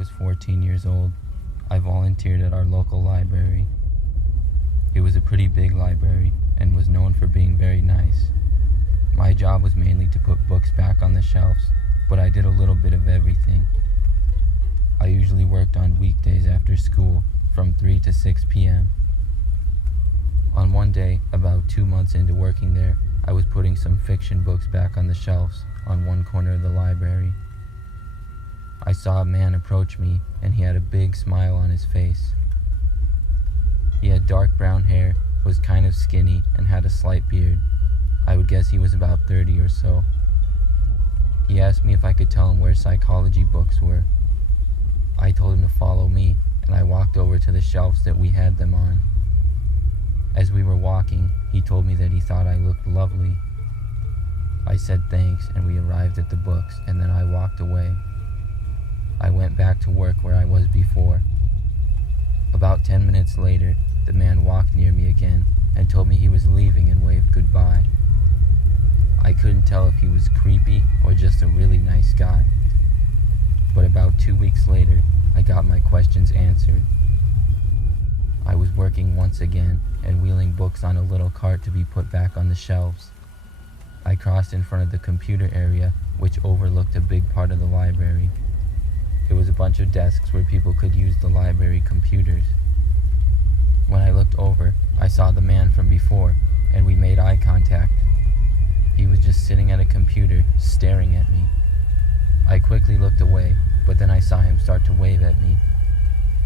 was 14 years old, I volunteered at our local library. It was a pretty big library and was known for being very nice. My job was mainly to put books back on the shelves, but I did a little bit of everything. I usually worked on weekdays after school from 3 to 6 p.m. On one day, about 2 months into working there, I was putting some fiction books back on the shelves on one corner of the library. I saw a man approach me, and he had a big smile on his face. He had dark brown hair, was kind of skinny, and had a slight beard. I would guess he was about 30 or so. He asked me if I could tell him where psychology books were. I told him to follow me, and I walked over to the shelves that we had them on. As we were walking, he told me that he thought I looked lovely. I said thanks, and we arrived at the books, and then I walked away. I went back to work where I was before. About 10 minutes later, the man walked near me again and told me he was leaving and waved goodbye. I couldn't tell if he was creepy or just a really nice guy. But about 2 weeks later, I got my questions answered. I was working once again and wheeling books on a little cart to be put back on the shelves. I crossed in front of the computer area, which overlooked a big part of the library. It was a bunch of desks where people could use the library computers. When I looked over, I saw the man from before, and we made eye contact. He was just sitting at a computer, staring at me. I quickly looked away, but then I saw him start to wave at me.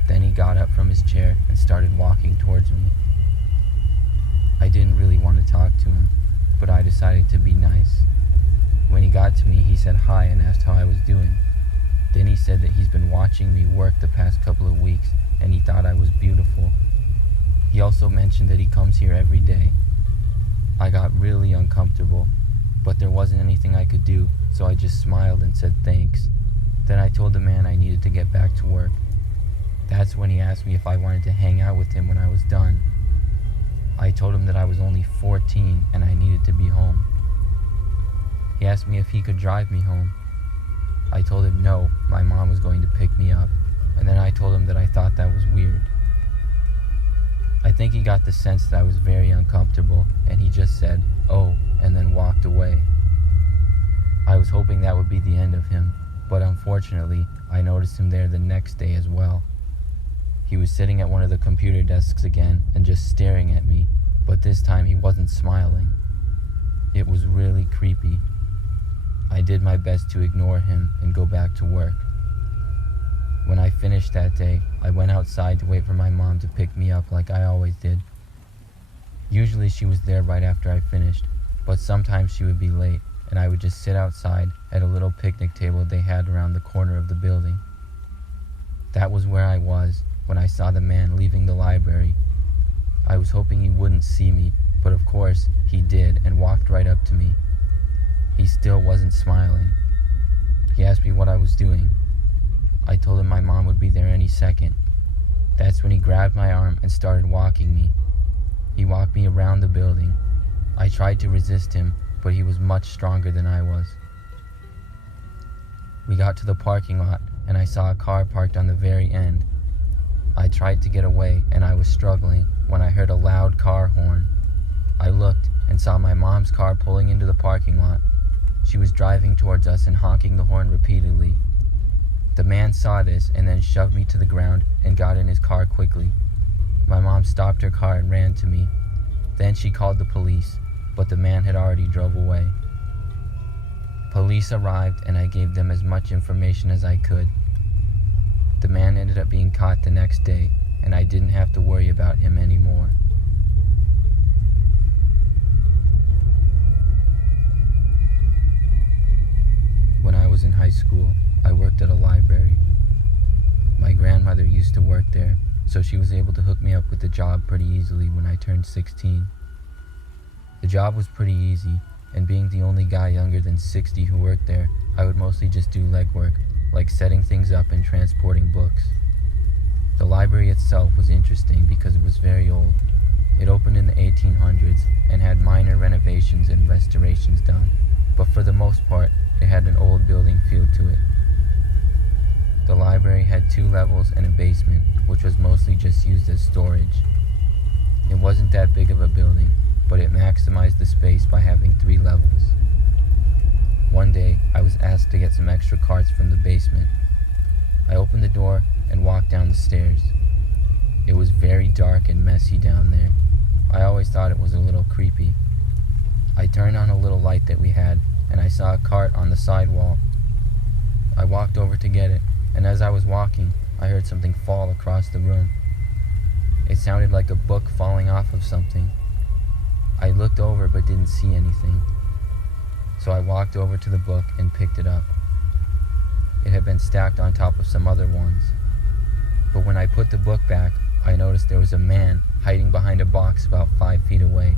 Then he got up from his chair and started walking towards me. I didn't really want to talk to him, but I decided to be nice. When he got to me, he said hi and asked how I was doing. Then he said that he's been watching me work the past couple of weeks, and he thought I was beautiful. He also mentioned that he comes here every day. I got really uncomfortable, but there wasn't anything I could do, so I just smiled and said thanks. Then I told the man I needed to get back to work. That's when he asked me if I wanted to hang out with him when I was done. I told him that I was only 14 and I needed to be home. He asked me if he could drive me home. I told him no, my mom was going to pick me up, and then I told him that I thought that was weird. I think he got the sense that I was very uncomfortable, and he just said, "Oh," and then walked away. I was hoping that would be the end of him, but unfortunately, I noticed him there the next day as well. He was sitting at one of the computer desks again and just staring at me, but this time he wasn't smiling. It was really creepy. I did my best to ignore him and go back to work. When I finished that day, I went outside to wait for my mom to pick me up like I always did. Usually she was there right after I finished, but sometimes she would be late, and I would just sit outside at a little picnic table they had around the corner of the building. That was where I was when I saw the man leaving the library. I was hoping he wouldn't see me, but of course he did and walked right up to me. He still wasn't smiling. He asked me what I was doing. I told him my mom would be there any second. That's when he grabbed my arm and started walking me. He walked me around the building. I tried to resist him, but he was much stronger than I was. We got to the parking lot, and I saw a car parked on the very end. I tried to get away, and I was struggling when I heard a loud car horn. I looked and saw my mom's car pulling into the parking lot. She was driving towards us and honking the horn repeatedly. The man saw this and then shoved me to the ground and got in his car quickly. My mom stopped her car and ran to me. Then she called the police, but the man had already drove away. Police arrived and I gave them as much information as I could. The man ended up being caught the next day, and I didn't have to worry about him anymore. When I was in high school, I worked at a library. My grandmother used to work there, so she was able to hook me up with the job pretty easily when I turned 16. The job was pretty easy, and being the only guy younger than 60 who worked there, I would mostly just do legwork, like setting things up and transporting books. The library itself was interesting because it was very old. It opened in the 1800s and had minor renovations and restorations done, but for the most part, it had an old building feel to it. The library had had 2 levels and a basement, which was mostly just used as storage. It wasn't that big of a building, but it maximized the space by having 3 levels. One day, I was asked to get some extra carts from the basement. I opened the door and walked down the stairs. It was very dark and messy down there. I always thought it was a little creepy. I turned on a little light that we had, and I saw a cart on the side wall. I walked over to get it, and as I was walking, I heard something fall across the room. It sounded like a book falling off of something. I looked over but didn't see anything. So I walked over to the book and picked it up. It had been stacked on top of some other ones. But when I put the book back, I noticed there was a man hiding behind a box about 5 feet away.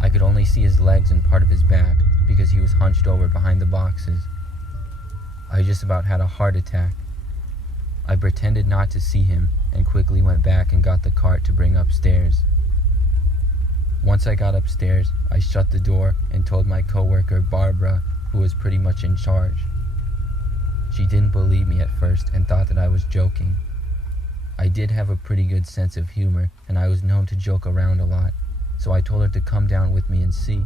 I could only see his legs and part of his back because he was hunched over behind the boxes. I just about had a heart attack. I pretended not to see him and quickly went back and got the cart to bring upstairs. Once I got upstairs, I shut the door and told my coworker Barbara, who was pretty much in charge. She didn't believe me at first and thought that I was joking. I did have a pretty good sense of humor and I was known to joke around a lot, so I told her to come down with me and see.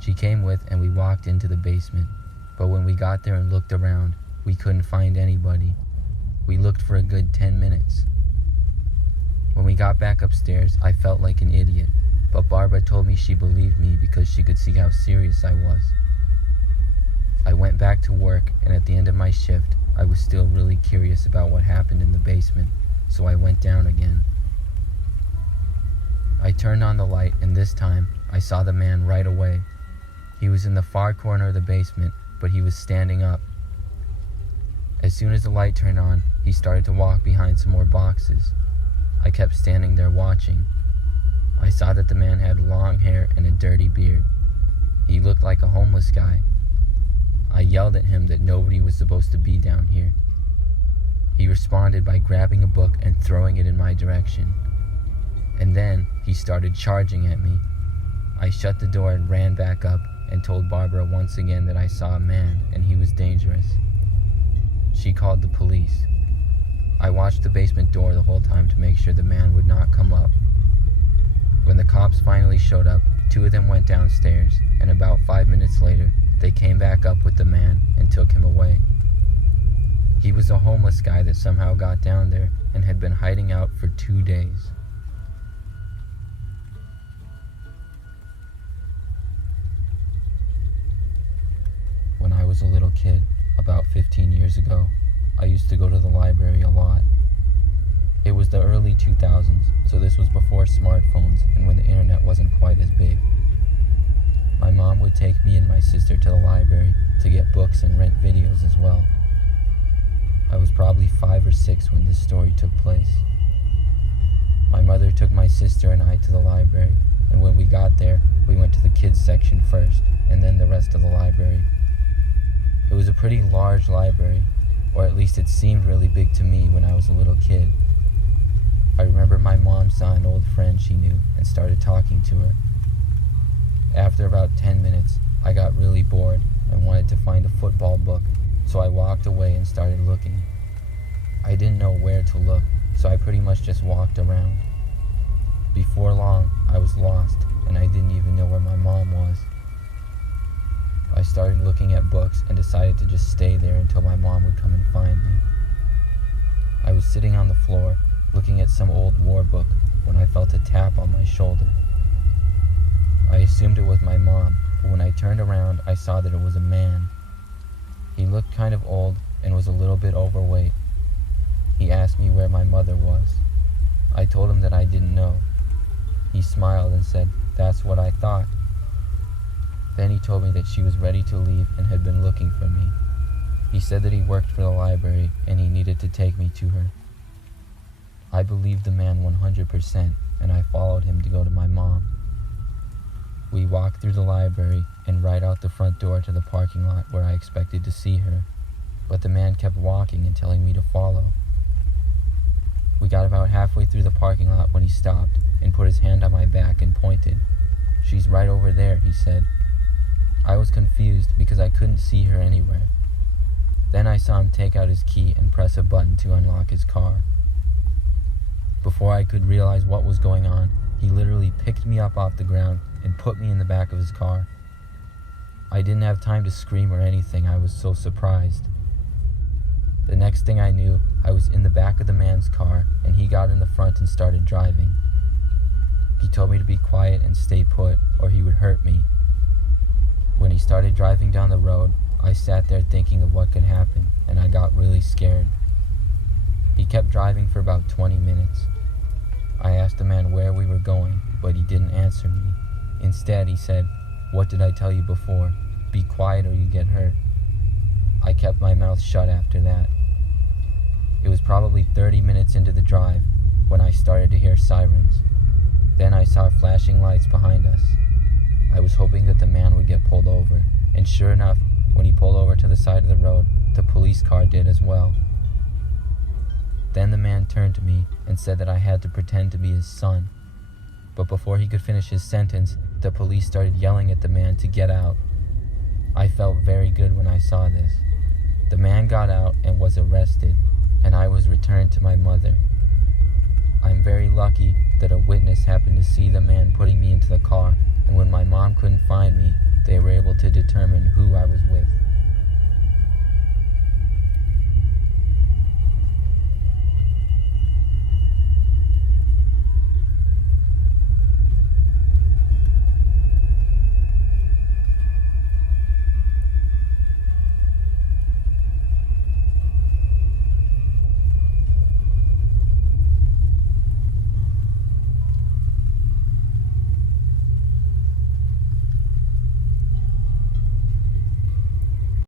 She came with and we walked into the basement, but when we got there and looked around, we couldn't find anybody. We looked for a good 10 minutes. When we got back upstairs, I felt like an idiot, but Barbara told me she believed me because she could see how serious I was. I went back to work, and at the end of my shift, I was still really curious about what happened in the basement, so I went down again. I turned on the light, and this time, I saw the man right away. He was in the far corner of the basement, but he was standing up. As soon as the light turned on, he started to walk behind some more boxes. I kept standing there watching. I saw that the man had long hair and a dirty beard. He looked like a homeless guy. I yelled at him that nobody was supposed to be down here. He responded by grabbing a book and throwing it in my direction. And then he started charging at me. I shut the door and ran back up and told Barbara once again that I saw a man and he was dangerous. She called the police. I watched the basement door the whole time to make sure the man would not come up. When the cops finally showed up, 2 of them went downstairs, and about 5 minutes later, they came back up with the man and took him away. He was a homeless guy that somehow got down there and had been hiding out for 2 days. When I was a little kid, about 15 years ago, I used to go to the library a lot. It was the early 2000s, so this was before smartphones and when the internet wasn't quite as big. My mom would take me and my sister to the library to get books and rent videos as well. I was probably 5 or 6 when this story took place. My mother took my sister and I to the library, and when we got there, we went to the kids section first, and then the rest of the library. It was a pretty large library, or at least it seemed really big to me when I was a little kid. I remember my mom saw an old friend she knew and started talking to her. After about 10 minutes, I got really bored and wanted to find a football book, so I walked away and started looking. I didn't know where to look, so I pretty much just walked around. Before long, I was lost, and I didn't even know where my mom was. I started looking at books and decided to just stay there until my mom would come and find me. I was sitting on the floor, looking at some old war book, when I felt a tap on my shoulder. I assumed it was my mom, but when I turned around, I saw that it was a man. He looked kind of old and was a little bit overweight. He asked me where my mother was. I told him that I didn't know. He smiled and said, "That's what I thought." Then he told me that she was ready to leave and had been looking for me. He said that he worked for the library and he needed to take me to her. I believed the man 100%, and I followed him to go to my mom. We walked through the library and right out the front door to the parking lot where I expected to see her, but the man kept walking and telling me to follow. We got about halfway through the parking lot when he stopped and put his hand on my back and pointed. "She's right over there," he said. I was confused because I couldn't see her anywhere. Then I saw him take out his key and press a button to unlock his car. Before I could realize what was going on, he literally picked me up off the ground and put me in the back of his car. I didn't have time to scream or anything, I was so surprised. The next thing I knew, I was in the back of the man's car and he got in the front and started driving. He told me to be quiet and stay put or he would hurt me. When he started driving down the road, I sat there thinking of what could happen and I got really scared. He kept driving for about 20 minutes. I asked the man where we were going, but he didn't answer me. Instead, he said, "What did I tell you before? Be quiet or you get hurt." I kept my mouth shut after that. It was probably 30 minutes into the drive when I started to hear sirens. Then I saw flashing lights behind us. I was hoping that the man would get pulled over, and sure enough, when he pulled over to the side of the road, the police car did as well. Then the man turned to me and said that I had to pretend to be his son. But before he could finish his sentence, the police started yelling at the man to get out. I felt very good when I saw this. The man got out and was arrested, and I was returned to my mother. I'm very lucky that a witness happened to see the man putting me into the car, and when my mom couldn't find me,